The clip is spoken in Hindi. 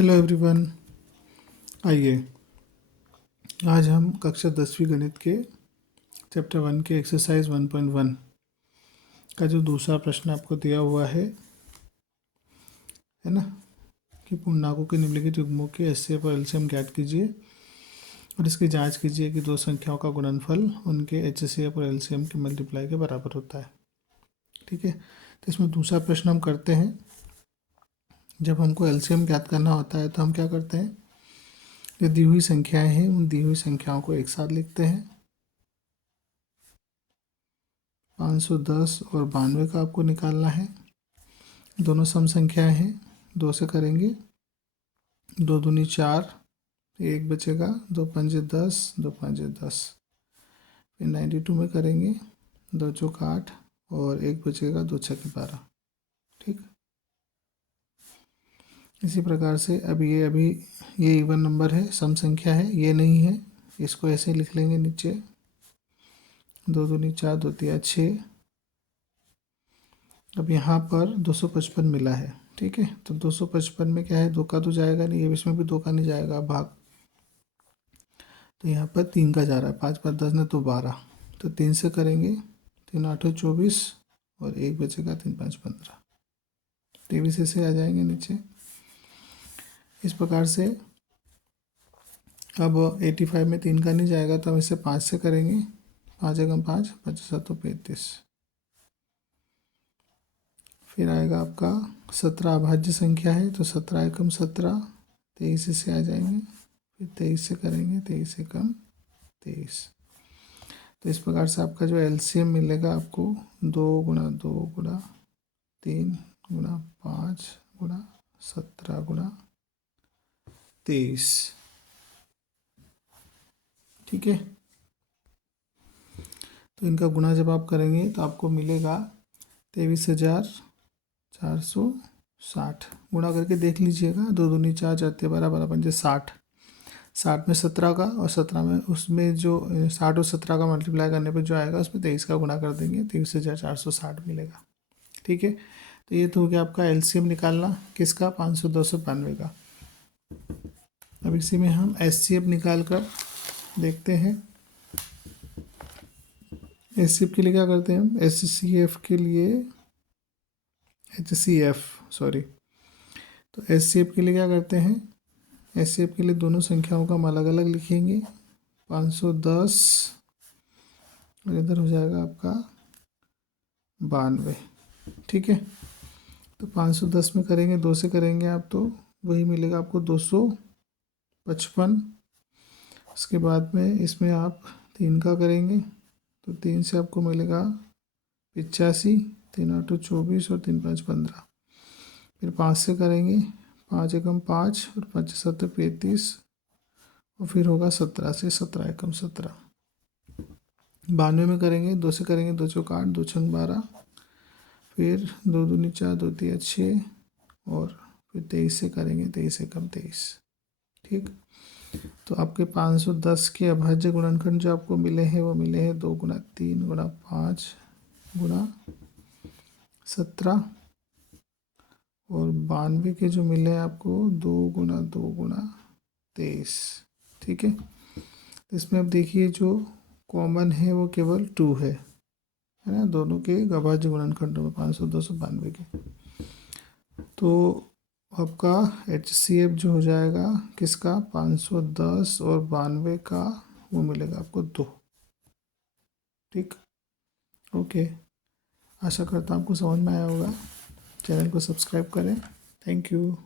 Hello everyone. आइए आज हम कक्षा 10वीं गणित के चैप्टर 1 के एक्सरसाइज 1.1 का जो दूसरा प्रश्न आपको दिया हुआ है ना, कि पूर्णांकों के निम्नलिखित युग्मों के एचसीएफ और एलसीएम ज्ञात कीजिए और इसकी जांच कीजिए कि दो संख्याओं का गुणनफल उनके एचसीएफ और एलसीएम के मल्टीप्लाई के बराबर होता है। ठीक है, तो इसमें दूसरा प्रश्न हम करते हैं। जब हमको एलसीएम ज्ञात करना होता है तो हम क्या करते हैं, जो दी हुई संख्याएं हैं उन दी हुई संख्याओं को एक साथ लिखते हैं। 510 और 92 का आपको निकालना है। दोनों सम संख्याएं हैं, 2 से करेंगे, 2 दूनी 4, एक बचेगा, 2 पंजे 10, 2 पंजे 10। फिर 92 में करेंगे, 2 चौक 8 और एक बचेगा, 2 छक्के 12। ठीक, इसी प्रकार से अभी ये इवन नंबर है, सम संख्या है, ये नहीं है, इसको ऐसे लिख लेंगे नीचे। 2 दूनी 4, 2 तिया 6। अब यहाँ पर 255 मिला है। ठीक है, तो 255 में क्या है, 2 का तो जाएगा नहीं, ये इसमें भी 2 का नहीं जाएगा भाग, तो यहाँ पर 3 का जा रहा है। 5 5 10 ने तो 12, तो 3 से करेंगे, 3 8 24 और एक बचेगा, 3 5 15। 23 से आ जाएंगे नीचे। इस प्रकार से अब 85 में 3 का नहीं जाएगा, तो हम इसे 5 से करेंगे। 5 एकम 5, 5 7 35। फिर आएगा आपका 17 अभाज्य संख्या है, तो 17 एकम 17, 23 से आ जाएंगे। फिर 23 से करेंगे, 23 एकम 23। तो इस प्रकार से आपका जो एलसीएम मिलेगा आपको 2 गुणा 2 गुणा 3 गुणा 5 गुणा 17 गुणा 23। ठीक है, तो इनका गुणा जब आप करेंगे तो आपको मिलेगा 23,460। गुणा करके देख लीजिएगा, 2 दूनी 4, 4 तिया 12, 12 पंजे 60। 60 में 17 का और 17 में उसमें जो 60 और 17 का मल्टीप्लाई करने पर जो आएगा उसमें 23 का गुणा कर देंगे, 23,460 मिलेगा। ठीक है, तो ये तो हो गया आपका एलसीएम निकालना, किसका, 510 और 92 का। अब इसी में हम एचसीएफ निकाल कर देखते हैं। एचसीएफ के लिए क्या करते हैं हम, एचसीएफ के लिए तो एचसीएफ के लिए क्या करते हैं, एचसीएफ के लिए दोनों संख्याओं का हम अलग अलग लिखेंगे। 510 और इधर हो जाएगा आपका 92। ठीक है, तो 510 में करेंगे, 2 से करेंगे आप, तो वही मिलेगा आपको 255। उसके बाद में इसमें आप 3 का करेंगे, तो 3 से आपको मिलेगा 85, 3 8 24 और 3 5 15। फिर 5 से करेंगे, 5 एकम 5 और 5 7 35 और फिर होगा 17 से, 17 एकम 17। 92 में करेंगे, 2 से करेंगे, 2 चौक 8, 2 छंग 12। फिर 2 दूनी 4, 2 तिया 6 और फिर 23 से करेंगे, 23 एकम 23। ठीक, तो आपके 510 के अभाज्य गुणनखंड जो आपको मिले हैं वो मिले हैं 2 गुणा 3 गुणा 5 गुणा 17 और 92 के जो मिले हैं आपको 2 गुणा 2 गुणा 23। ठीक है, तो इसमें अब देखिए जो कॉमन है वो केवल 2 है ना, दोनों के अभाज्य गुणनखंडों में 510 और 92 के। तो आपका एचसीएफ जो हो जाएगा किसका, 510 और 92 का, वो मिलेगा आपको 2। ठीक, ओके, आशा करता हूँ आपको समझ में आया होगा। चैनल को सब्सक्राइब करें। Thank you.